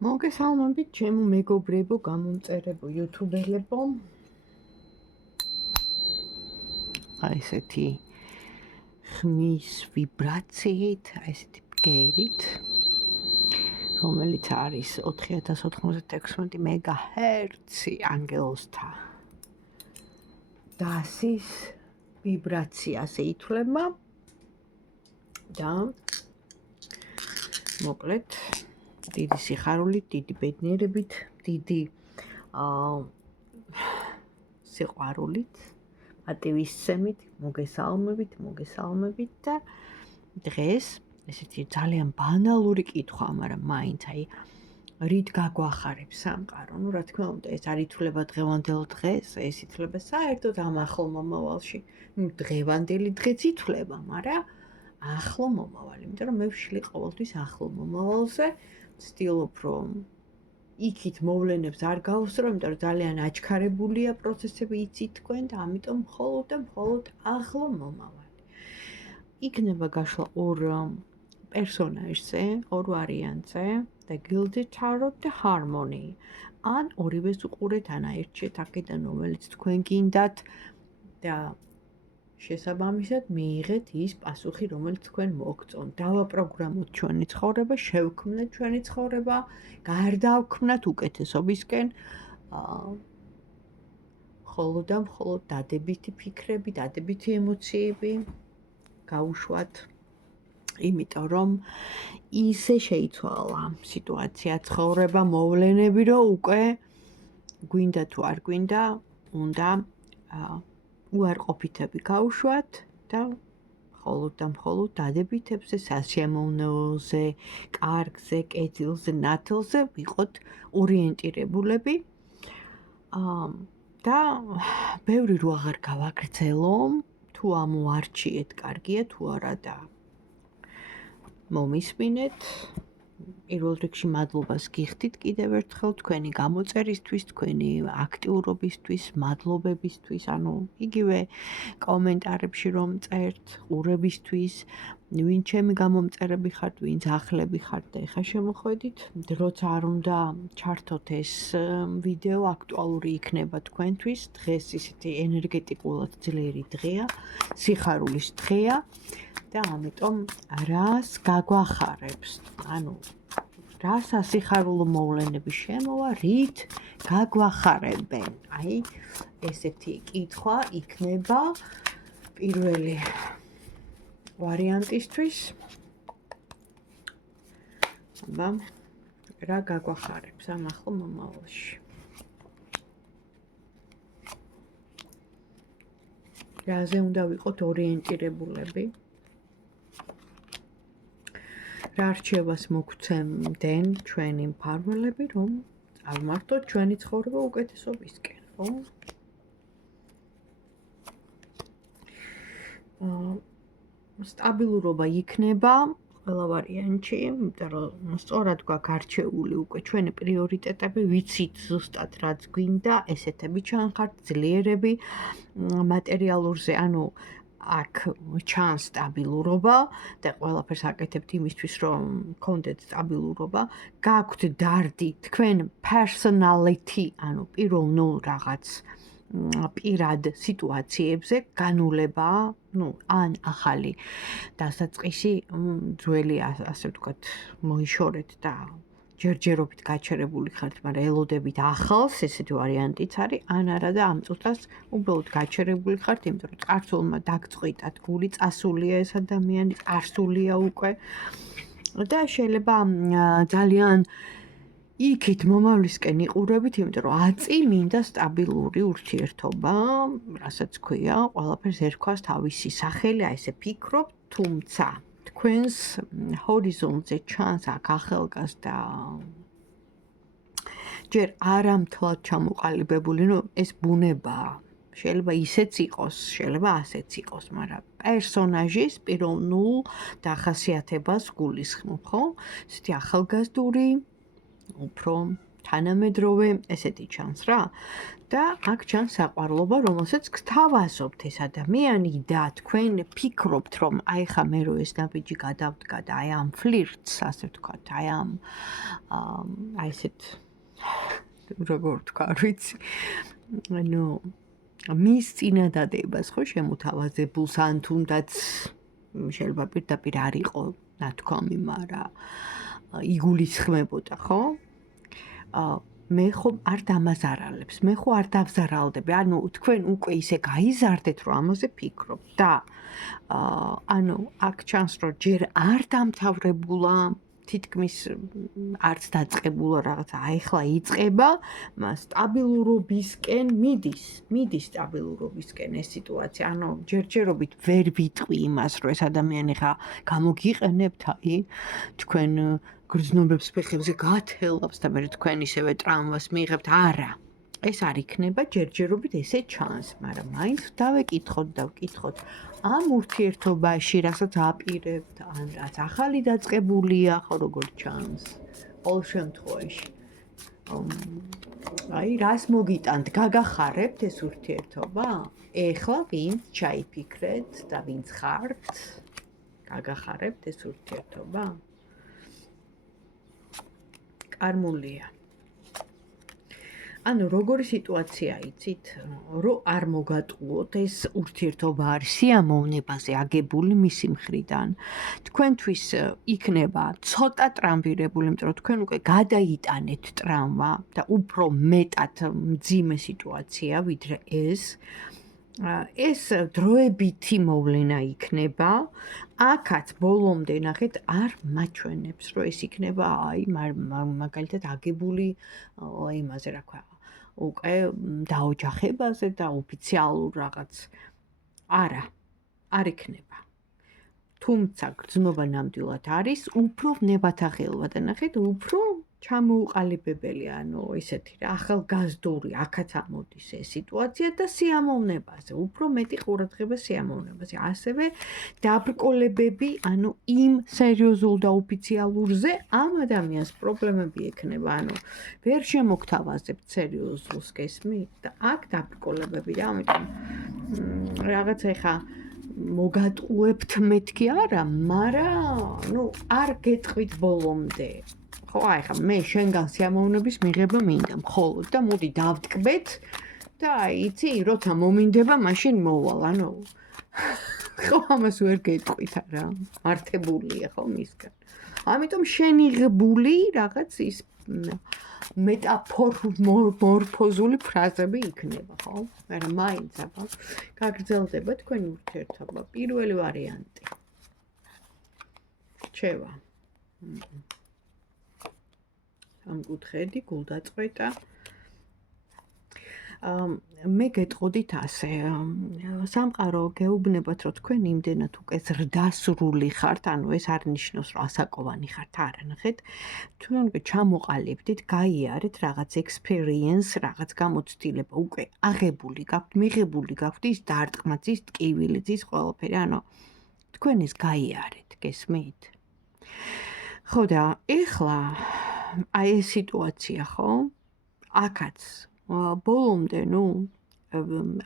მოგესალმებით ჩემო მეგობრებო, გამომწერებო, იუთუბერებო. აი ესეთი ხმის ვიბრაციით, აი ესეთი ბგერით, რომელიც არის 4096 მეგაჰერცი ანგელოზთა დასის ვიბრაციაზე ითვლება და მოკლედ დიდი სიხარულით, დიდი ბედნიერებით, დიდი სიყვარულით, პატივისცემით, მოგესალმებით და დღეს ესეთი ძალიან ბანალური კითხვა, მაგრამ მაინც აი რით გაგვახარებს სამყარო. Ну, რა თქმა უნდა, ეს არ ითვლება დღევანდელ დღეს, ეს ითვლება საერთოდ ამ ახლო მომავალში. Ну, დღევანდელი დღეც ითვლება, მაგრამ ახლო მომავალი, იმიტომ რომ მე ვშლი ყოველთვის ახლო მომავალზე, ვცდილობ რომ იქით მოვლენებს არ გავუსწრო, იმიტომ რომ ძალიან აჩქარებულია პროცესები, იცით თქვენ და ამიტომ მხოლოდ ახლო მომავალი. იქნება გაშლა ორ პერსონაჟზე, ორ ვარიანტზე და Gilded Tarot და Harmony. ან ორივეს უყურეთ, ან აირჩიეთ აქედან რომელიც თქვენ გინდათ და შესაბამისად მიიღეთ ის პასუხი, რომელიც თქვენ მოგწონთ. დავაპროგრამოთ ჩვენი ცხოვრება, შევქმნათ ჩვენი ცხოვრება, გარდავქმნათ უკეთესობისკენ, მხოლოდ დადებითი ფიქრები, დადებითი ემოციები გაუშვათ, იმიტომ რომ ისე შეიცვალა სიტუაცია, ცხოვრება, მოვლენები, რომ უკვე გვინდა თუ არ გვინდა, უნდა უარყოფითები გაუშვათ და მხოლოდ დადებითებზე, სასიამოვნოზე, კარგზე, კეთილზე, ნათელზე ვიყოთ ორიენტირებულები. და ბევრი რო აღარ გავაგრძელო, თუ ამოარჩიეთ, კარგია თუ არა და მომისმინეთ. პირველ რიგში მადლობას გიხდით კიდევ ერთხელ თქვენი გამოწერისთვის, თქვენი აქტიურობისთვის, მადლობებისთვის, ანუ იგივე კომენტარებში რომ წერთ, ყურებისთვის, ვინ ჩემი გამომწერები ხართ, ვინც ახლები ხართ და ეხა შემოხვედით, დროც არ უნდა ჩართოთ ეს ვიდეო, აქტუალური იქნება თქვენთვის. დღეს ისეთი ენერგეტიკულად ძლიერი დღეა, სიხარულის დღეა და ამიტომ რას გაგვახარებს, ანუ რა სასიხარულო მოვლენები შემოვა, რით გაგვახარებენ. აი, ესეთი კითხვა იქნება პირველი ვარიანტისთვის. აბა, რა გაგვახარებს ამ ახლო მომავალში. რაზე უნდა ვიყოთ ორიენტირებულები? რა რჩევას მოგცემდნენ ჩვენი მფარველები, რომ ავმართოთ ჩვენი ცხოვრება უკეთესობისკენ, ხო? სტაბილურობა იქნება ყველა ვარიანტში, იმიტომ რომ სწორად გვაქვს არჩეული უკვე ჩვენი პრიორიტეტები, ვიცით ზუსტად რაც გვინდა, ესეთები ჩანხართ, ძლიერები მატერიალურზე, ანუ აქ ჩანს სტაბილურობა და ყველაფერს აკეთებთ იმისთვის, რომ გქონდეთ სტაბილურობა, გაქვთ დარდი თქვენ personality, ანუ პირველ ნულ რაღაც პირად სიტუაციებზე განულება, ან ახალი დასაწყისი, ძველი ასე ვთქვათ, მოიშორეთ და ჯერჯერობით გაჩერებული ხართ, მაგრამ ელოდებით ახალს, ესეთი ვარიანტიც არის, ან არა და ამ წუთას უბრალოდ გაჩერებული ხართ, იმიტომ რომ წარსულმა დაგწყვიტათ გული, წასულია ეს ადამიანი, წარსულია უკვე და შეიძლება ძალიან იქით მომავლისკენ იყურებით, იმიტომ რომ აწი მინდა სტაბილური ურთიერთობა, რასაც ქვია, ყველაფერს ერქვას თავისი სახელი, აი ესე ფიქრობ, თუმცა თქვენს ჰორიზონტზე ჩანს აქ ახალგაზრდა ჯერ არამთლად ჩამოყალიბებული, ეს ბუნებაა. შეიძლება ისეც იყოს, შეიძლება ასეც იყოს, მაგრამ პერსონაჟის პირველ ნულ დახასიათებას გულისხმობ, ხო? ესეთი ახალგაზრდური, უფრო თანამედროვე, ესეთი ჩანს რა. და აქ ჩანს საყვარლობა, რომელსაც გთავაზობთ ეს ადამიანი და თქვენ ფიქრობთ, რომ აი ხა მე რო ეს ნაბიჯი გადავდგა და აი ამ ფლირტს, ასე ვთქვათ, აი ამ აი ესეთ როგორ ვთქვა, არ ვიცი. ანუ მის წინადადებას ხო შემოთავაზებულს ან თუნდაც შეიძლება პირდაპირ არ იყო ნათქვამი, მაგრამ იგულისხმებოდა, ხო? მე ხო არ დამაზარალებს, მე ხო არ დავზარალდები. ანუ თქვენ უკვე ისე გაიზარდეთ, რომ ამაზე ფიქრობთ და ანუ აქ ჩანს, რომ ჯერ არ დამთავრებულა, თითქმის არც დაწყებულა რაღაცა, ახლა იწყება, სტაბილურობისკენ მიდის სტაბილურობისკენ ეს სიტუაცია. ანუ ჯერჯერობით ვერ ვიტყვი იმას, რომ ეს ადამიანი ხა გამოგიყენებთ, აი თქვენ გრძნობებს ფეხებზე გათელავს და მე თქვენ ისევე ტრამვას მიიღებთ. არა. ეს არ იქნება ჯერჯერობით ესე ჩანს, მაგრამ მაინც დავკითხოთ ამ ურთიერთობაში, რასაც აპირებთ, ან რაც ახალი დაწყებულია, ხო როგორ ჩანს. ყოველ შემთხვევაში. აი, რას მოგიტანთ, გაგახარებთ ეს ურთიერთობა? ეხლა ვინც ჩაიფიქრეთ და ვინც ხართ, გაგახარებთ ეს ურთიერთობა? კარმულია. ანუ როგორი სიტუაცია იცით, რომ არ მოგატყუოთ ეს ურთიერთობა არის სიამოვნებაზე აგებული მისი მხრიდან. თქვენთვის იქნება ცოტა ტრამვირებული, იმიტომ რომ თქვენ უკვე გადაიტანეთ ტრამვა და უფრო მეტად მძიმე სიტუაცია ვიდრე ეს. ეს დროებითი მოვლენა იქნება. აქაც ბოლომდე ნახეთ არ მაჩვენებს, რომ ეს იქნება აი მაგალითად აგებული იმაზე რა ქვია, უკვე დაოჯახებაზე და ოფიციალურ რაღაც. არა, არ იქნება. თუმცა გრძნობა ნამდვილად არის, უფრო ვნებათაღელვა და ნახეთ, უფრო ჩამოუყალიბებელი, ანუ ისეთი რა, ახალგაზრდული, აქაც ამოდის ეს სიტუაცია და სიამოვნებაზე, უფრო მეტი ყურადღება სიამოვნებაზე. ასევე დაბრკოლებები, ანუ იმ სერიოზულ და ოფიციალურზე ამ ადამიანს პრობლემები ექნება, ანუ ვერ შემოგთავაზებთ სერიოზულს, გესმით? და აქ დაბრკოლებები რა, ამიტომ რაღაც ეხა მოგატყუებთ მეთქი არა, მაგრამ არ გეტყვით ბოლომდე. ხო, აი ხა მე შენგან სიამოვნების მიღება მინდა მხოლოდ და მოდი დავტკბეთ და აი იცი, როცა მომინდება, მაშინ მოვალ, ანუ ხო ამას ვერ გეტყვით არა, მართებულია ხო მისგან. ამიტომ შენიღებული რაღაც ის მეტამორფოზული ფრაზები იქნება, ხო? მაგრამ მაინც აბა გაგრძელდება თქვენი ურთიერთობა. პირველი ვარიანტი. რჩევა. სამკუთხედი, გულდაწყვეტა. მე გეტყოდით ასე, სამყარო გეუბნებათ, რომ თქვენ იმდენად უკვე ზრდასრული ხართ, ანუ ეს არ ნიშნავს, რომ ასაკოვანი ხართ, არა, ნახეთ. თქვენ უკვე ჩამოყალიბდით, გაიარეთ რაღაც experience, რაღაც გამოცდილება, უკვე აღებული გაქვთ, მიღებული გაქვთ ის დარტყმაც, ის ტკივილიც, ის ყველაფერი, ანუ თქვენ ეს გაიარეთ, გესმით? ხო და ეხლა აი ეს სიტუაცია, ხო? აქაც ბოლომდე,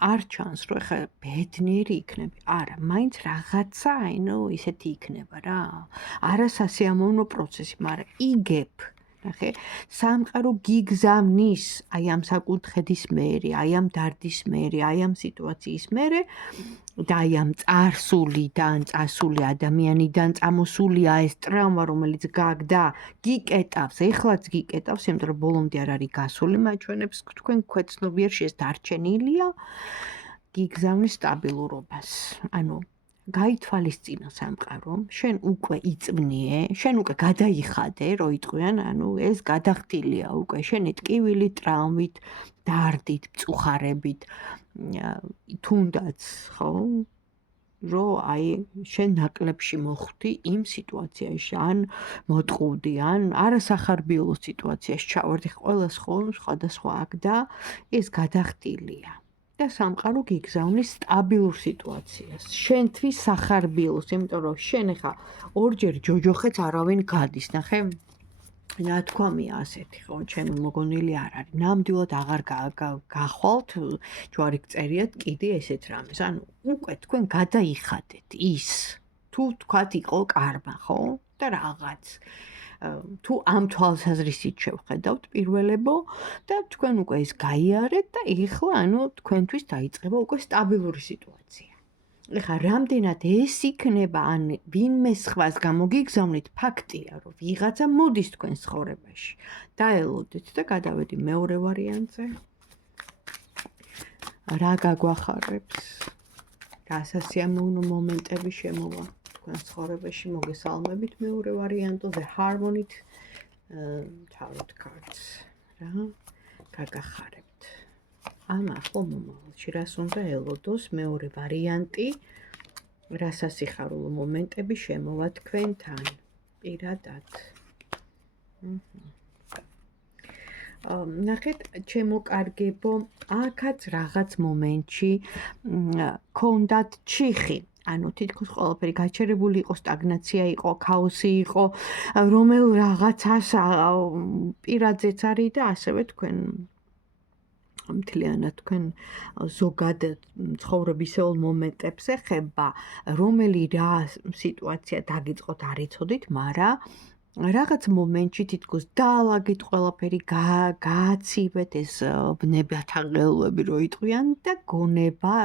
არ ჩანს, რომ ეხლა ბედნიერი იქნები. არა, მაინც რაღაცა, ისეთი იქნება რა. არასასიამოვნო პროცესი, მაგრამ იგებ. ნახე, სამყარო გიგზავნის აი ამ საკუთხედის მერე, აი ამ დარდის მერე, აი ამ სიტუაციის მერე და აი ამ წასული ადამიანიდან წამოსულია ეს ტრამვა, რომელიც გაგდა, გიკეტავს, ეხლაც გიკეტავს, იმიტომ რომ ბოლომდე არ არის გასული, მაჩვენებს თქვენ ქვეცნობიერში ეს დარჩენილია, გიგზავნის სტაბილურობას. ანუ გაითვალისწინა სამყარო, შენ უკვე იწვნიე, შენ უკვე გადაიხადე, რო იტყვიან, ანუ ეს გადახდილია უკვე, შენი ტკივილი ტრამვით, დარდით, მწუხარებით, თუნდაც, ხო? რო აი შენ ნაკლებში მოხვდი იმ სიტუაციაში, ან მოტყუდი, ან არასახარბიელო სიტუაციაში ჩავარდი, ყველას ხო სხვადასხვა აქ და ეს გადახდილია. და სამყარო გიგზავნის სტაბილურ სიტუაციას. შენთვის სახარბიელოს, იმიტომ რომ შენ ხა ორჯერ ჯოჯოხეთს არავინ გადის, ნახე? ნათქვამია ასეთი, ხო, ჩემი მოგონილი არ არის. ნამდვილად აღარ გახვალთ, ჯვარი გწერიათ კიდე ესეთ რამეს. ანუ უკვე თქვენ გადაიხადეთ ის. თუ თქვათ იყო კარმა, ხო? და რაღაც. თუ ამ თვალსაზრისით შევხედავთ პირველებო და თქვენ უკვე ეს გაიარეთ და ეხლა ანუ თქვენთვის დაიწყება უკვე სტაბილური სიტუაცია. ეხლა რამდენად ეს იქნება ან ვინმე სხვას გამოგიგზავნით ფაქტია რომ ვიღაცა მოდის თქვენ ცხოვრებაში დაელოდეთ და გადავედი მეორე ვარიანტზე რა გაგვახარებს რა სასიამოვნო მომენტები შემოვა თქვენ ცხოვრებაში მოგესალმებით მეორე ვარიანტზე The Harmony Tarot cards რა გაგახარებთ ამ ახლო მომავალში რას უნდა ელოდოს მეორე ვარიანტი რა სასიხარულო მომენტები შემოვა თქვენთან პირადად ნახეთ ჩემო კარგებო აქაც რაღაც მომენტში ქონდათ ჩიხი ანუ თითქოს ყველაფერი გაჩერებული იყო, სტაგნაცია იყო, ქაოსი იყო, რომელ რაღაცას პირადზეც არის და ასევე თქვენ მთლიანად თქვენ ზოგადად ცხოვრებისეულ მომენტებს ეხება, რომელი რა სიტუაცია დაგიწყოთ არ იცოდით, მაგრამ რაღაც მომენტში თითქოს დაალაგეთ ყველაფერი, გააცივეთ ეს ბნებათა ყელვები რო იტყვიან და გონება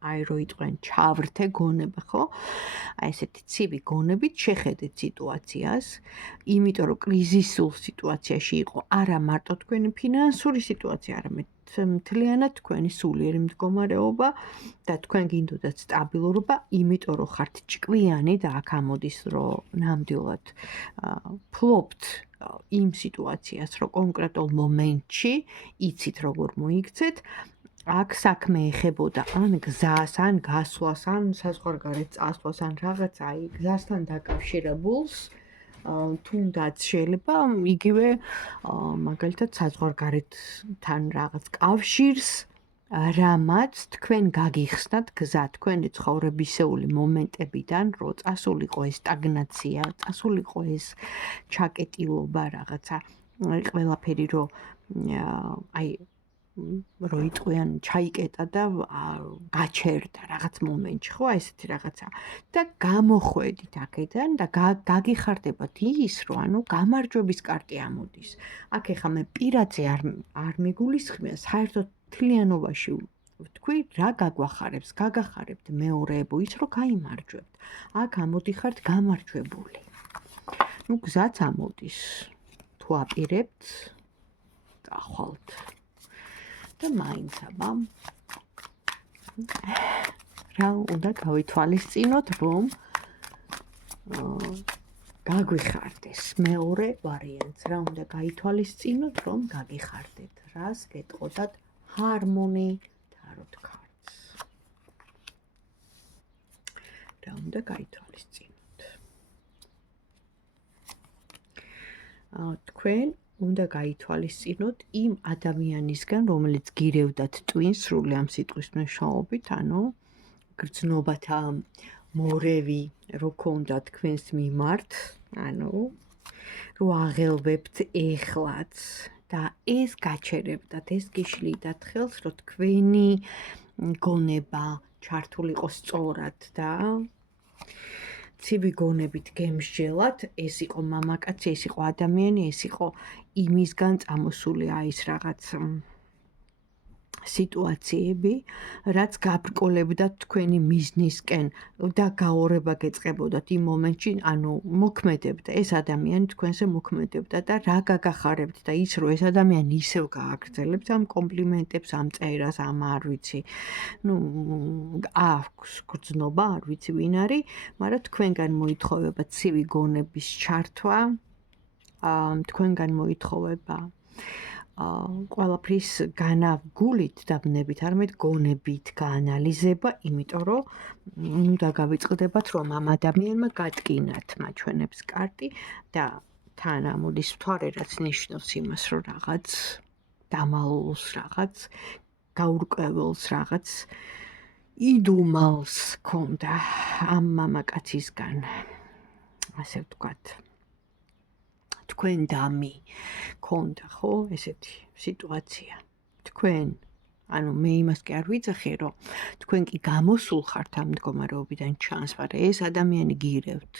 აი რო იტყვიან ჩავრთე გონება ხო? აი ესეთი ცივი გონებით შეხედეთ სიტუაციას, იმიტომ რომ კრიზისულ სიტუაციაში იყო არა მარტო თქვენი ფინანსური სიტუაცია, არამედ მთლიანად თქვენი სულიერი მდგომარეობა და თქვენ გინდოდათ სტაბილურობა, იმიტომ რომ ხართ ჭკვიანი და აქ ამოდის რომ ნამდვილად ფლობთ იმ სიტუაციას, რომ კონკრეტულ მომენტში იცით როგორ მოიქცეთ აქ საქმე ეხებოდა ან გზას, ან გასვლას, ან საზღვარგარეთ წასვლას, ან რაღაც აი გზასთან დაკავშირებულს, თუნდაც შეიძლება იგივე მაგალითად საზღვარგარეთთან რაღაც კავშირს, რამაც თქვენ გაგიხსნათ გზა თქვენი ცხოვრებისეული მომენტებიდან, რომ წასულიყო ეს სტაგნაცია, წასულიყო ეს ჩაკეტილობა რაღაცა, ყველაფერი რომ აი რო იტყვიან ჩაიკეტა და გაჩერდა რაღაც მომენტში ხო ესეთი რაღაცა და გამოხვედით აქედან და გაგიხარდებათ ის რომ ანუ გამარჯვების კარტი ამოდის აქ ეხა მე პირადზე არ მეგულისხმია საერთოდ თლიანობაში თქვი რა გაგვახარებს გაგახარებთ მეორეებო ის რომ გაიმარჯვებთ აქ ამოდიხართ გამარჯვებული ნუ გზაც ამოდის თუ აპირებთ გახვალთ და მაინც აბა რა უნდა გავითვალისწინოთ რომ გაგვიხარდეს მეორე ვარიანტს რა უნდა გაითვალისწინოთ რომ გაგიხარდეთ რას გეტყოდათ Harmony Tarot cards რა უნდა გაითვალისწინოთ თქვენ უნდა გაითვალისწინოთ იმ ადამიანისგან, რომელიც გირევდათ ტვინს სრული ამ სიტყვის მნიშვნელობით, ანუ გრძნობათა მორევი რო ქონდა თქვენს მიმართ, ანუ რო აღელვებთ ეხლაც და ეს გაჩერებდათ, ეს გიშლიდათ ხელს, რომ თქვენი გონება ჩართულიყო სწორად და ცივი გონებით გემსჯელათ, ეს იყო მამაკაცი, ეს იყო ადამიანი, ეს იყო იმისგან წამოსული აი ეს რაღაც სიტუაციები, რაც გაბრკოლებდათ თქვენი მიზნისკენ და გაორება გეწყებოდათ იმ მომენტში, ანუ მოქმედებდა ეს ადამიანი თქვენზე მოქმედებდა და რა გაგახარებთ და ის რომ ეს ადამიანი ისევ გააგრძელებთ ამ კომპლიმენტებს, ამ წერას, ამ არ ვიცი. ნუ აქვს გრძნობა, არ ვიცი ვინ არის, მაგრამ თქვენგან მოითხოვება ცივი გონების ჩართვა, თქვენგან მოითხოვება ყველაფრის განაგულით და ბნებით, არამედ გონებით გაანალიზება, იმიტომ რომ უნდა გავიწყდებათ, რომ ამ ადამიანმა გატკინათ მაჩვენებს კარტი და თან ამოდის მთვარე, რაც ნიშნავს იმას, რომ რაღაც დამალულს, რაღაც გაურკვეველს, რაღაც იდუმალს ქონდა ამ მამაკაცისგან, ასე ვთქვათ. თქვენ დამი ქონდა, ხო, ესეთი სიტუაცია. თქვენ, ანუ მე იმას კი არ ვიცახე, რომ თქვენ კი გამოსულ ხართ ამ მდგომარეობიდან ჩანს, მაგრამ ეს ადამიანი გირევთ.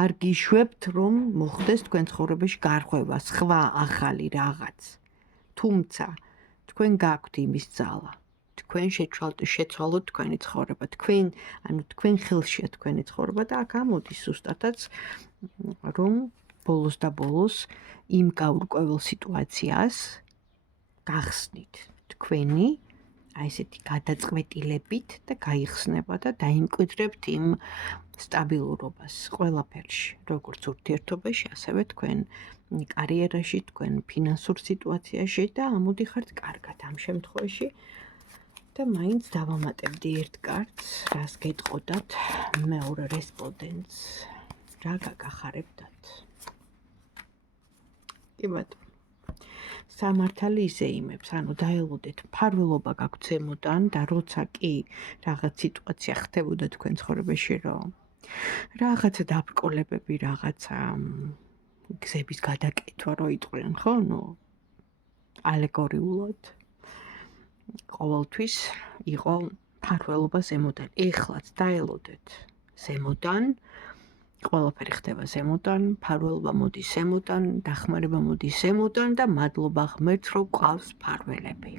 არ გიშვებთ, რომ მოხდეს თქვენ ცხოვრებაში გარღვევა, სხვა ახალი რაღაც. თუმცა თქვენ გაქვთ იმის ძალა. თქვენ შეცვალოთ თქვენი ცხოვრება. თქვენ ხელშია თქვენი ცხოვრება და აქ ამოდის ზუსტადაც რომ ბოლოს და ბოლოს იმ გაურკვეველ სიტუაციას გახსნით თქვენი აი ესეთი გადაწყვეტილებით და გაიხსნება და დაიმკვიდრებთ იმ სტაბილურობას ყველაფერში, როგორც ურთიერთობაში, ასევე თქვენ კარიერაში, თქვენ ფინანსურ სიტუაციაში და ამოდიხართ კარგად ამ შემთხვევაში. და მაინც დავამატებდი ერთ კარტს, რას გეტყოდათ მეორე რესპონდენტს, რა გაგახარებდათ. კი ბატონო. სამართალი იზეიმებს, ანუ დაელოდეთ, მფარველობა გაქვთ ზემოდან და როცა კი რაღაც სიტუაცია ხდებოდა თქვენ ცხოვრებაში, რომ რაღაცა დაბრკოლებები, რაღაცა გზების გადაკეთვა რო იყვნენ, ხო? ალეგორიულად ყოველთვის იყო მფარველობა ზემოდან. ეხლაც დაელოდეთ ზემოდან, ყველაფერი ხდება ზემოდან, მფარველობა მოდის ზემოდან, დახმარება მოდის ზემოდან და მადლობა ღმერთს, რომ გვყავს მფარველები.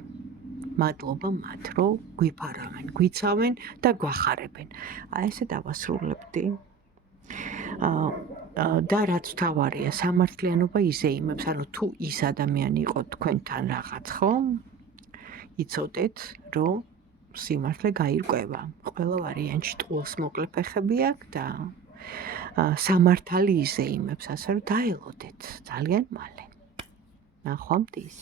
მადლობა მათ, რომ გვიფარავენ, გვიცავენ და გვახარებენ. აი ესე დავასრულებდი. და რაც თავარია, სამართლიანობა იზეიმებს, ანუ თუ ის ადამიანი იყო თქვენთან რაღაც, ხო? იცოდეთ, რომ სიმართლე გაირკვევა. ყველა ვარიანტში ტყუილს მოკლე ფეხები აქვს და სამართალი იზეიმებს, ასე რომ დაელოდეთ ძალიან მალე. ნახვამდის.